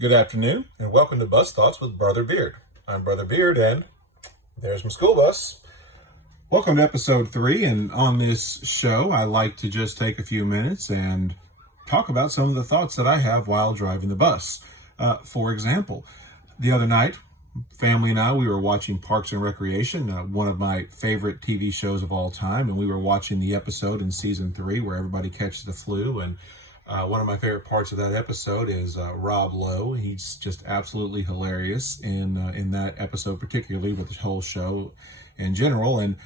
Good afternoon, and welcome to Bus Thoughts with Brother Beard. I'm Brother Beard, and there's my school bus. Welcome to episode 3, and on this show, I like to just take a few minutes and talk about some of the thoughts that I have while driving the bus. For example, the other night, family and I, we were watching Parks and Recreation, one of my favorite TV shows of all time, and we were watching the episode in season 3 where everybody catches the flu, and one of my favorite parts of that episode is Rob Lowe. He's just absolutely hilarious in that episode, particularly, with the whole show in general. And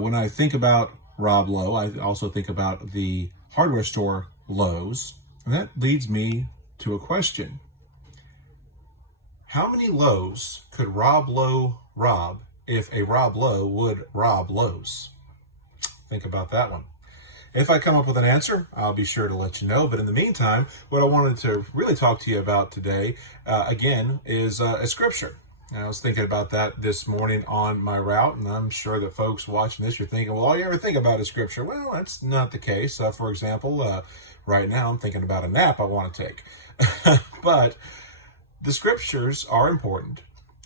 when I think about Rob Lowe, I also think about the hardware store Lowe's. And that leads me to a question. How many Lowe's could Rob Lowe rob if a Rob Lowe would rob Lowe's? Think about that one. If I come up with an answer, I'll be sure to let you know. But in the meantime, what I wanted to really talk to you about today, again, is scripture. I was thinking about that this morning on my route, and I'm sure that folks watching this, you're thinking, well, all you ever think about is scripture. Well, that's not the case. For example, right now I'm thinking about a nap I want to take. But the scriptures are important.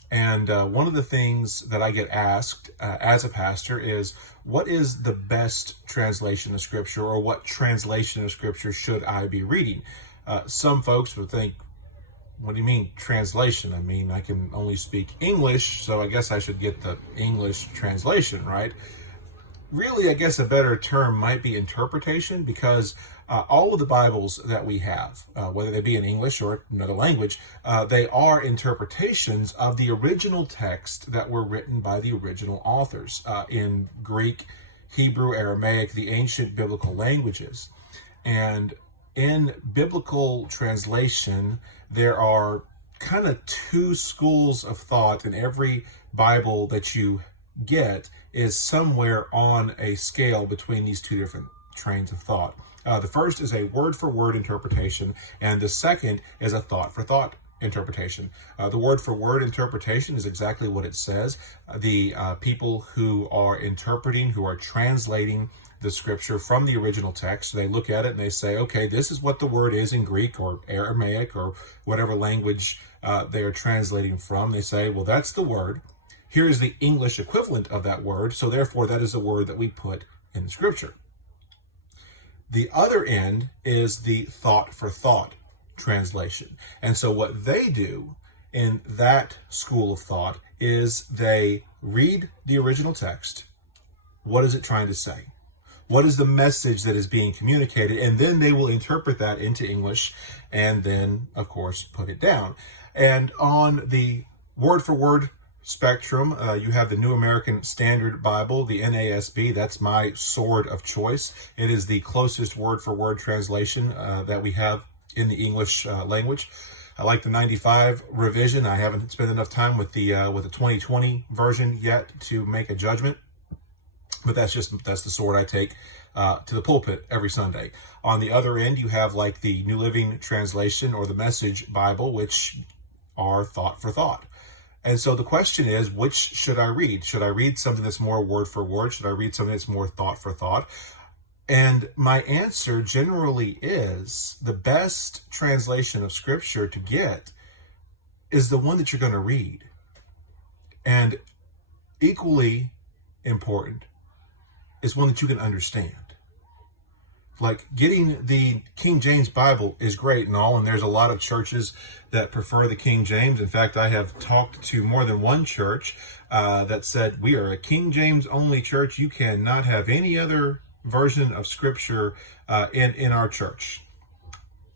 And one of the things that I get asked as a pastor is, what is the best translation of Scripture, or what translation of Scripture should I be reading? Some folks would think, what do you mean translation? I mean, I can only speak English, so I guess I should get the English translation, right? Really, I guess a better term might be interpretation, because all of the Bibles that we have, whether they be in English or another language, they are interpretations of the original text that were written by the original authors in Greek, Hebrew, Aramaic, the ancient biblical languages. And in biblical translation, there are kind of two schools of thought, and every Bible that you get is somewhere on a scale between these two different trains of thought. The first is a word-for-word interpretation, and the second is a thought-for-thought interpretation. The word-for-word interpretation is exactly what it says. The people who are interpreting, who are translating the scripture from the original text, they look at it and they say, okay, this is what the word is in Greek or Aramaic or whatever language they are translating from. They say, well, that's the word. Here is the English equivalent of that word, so therefore that is the word that we put in the scripture. The other end is the thought-for-thought translation. And so what they do in that school of thought is they read the original text. What is it trying to say? What is the message that is being communicated? And then they will interpret that into English and then, of course, put it down. And on the word-for-word spectrum, you have the New American Standard Bible, the NASB. That's my sword of choice. It is the closest word-for-word translation that we have in the English language. I like the 95 revision. I haven't spent enough time with the 2020 version yet to make a judgment, but that's the sword I take to the pulpit every Sunday. On the other end, you have like the New Living Translation or the Message Bible, which are thought for thought. And so the question is, which should I read? Should I read something that's more word for word? Should I read something that's more thought for thought? And my answer generally is the best translation of scripture to get is the one that you're going to read. And equally important is one that you can understand. Like, getting the King James Bible is great and all, and there's a lot of churches that prefer the King James. In fact, I have talked to more than one church that said, we are a King James only church. You cannot have any other version of scripture in our church.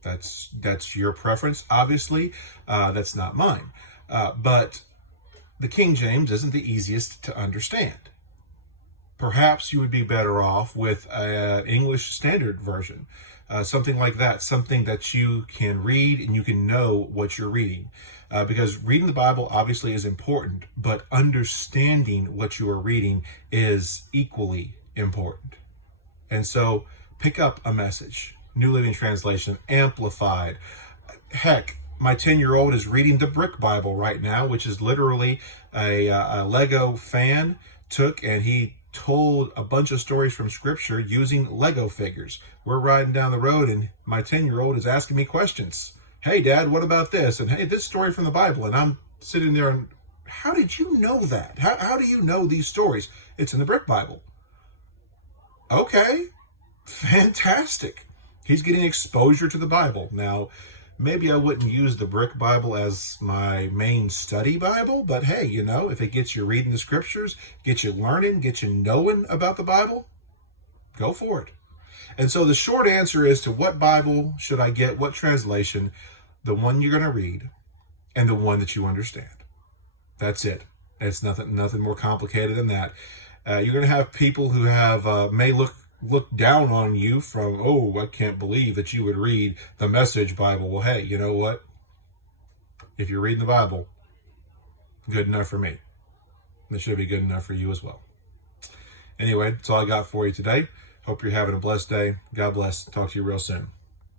That's your preference, obviously. That's not mine. But the King James isn't the easiest to understand. Perhaps you would be better off with an English Standard Version, something like that, something that you can read and you can know what you're reading. Because reading the Bible obviously is important, but understanding what you are reading is equally important. And so pick up a Message, New Living Translation, Amplified. Heck, my 10-year-old is reading the Brick Bible right now, which is literally a Lego fan took and he told a bunch of stories from scripture using Lego figures. We're riding down the road and my 10-year-old is asking me questions. Hey, Dad, what about this? And hey, this story from the Bible. And I'm sitting there and, how did you know that? How do you know these stories? It's in the Brick Bible. Okay, fantastic. He's getting exposure to the Bible. Now, maybe I wouldn't use the Brick Bible as my main study Bible, but hey, if it gets you reading the scriptures, gets you learning, gets you knowing about the Bible, go for it. And so the short answer is to what Bible should I get, what translation, the one you're going to read, and the one that you understand. That's it. It's nothing more complicated than that. You're going to have people who may look down on you from, oh, I can't believe that you would read the Message Bible. Well, hey, you know what? If you're reading the Bible, good enough for me. It should be good enough for you as well. Anyway, that's all I got for you today. Hope you're having a blessed day. God bless. Talk to you real soon.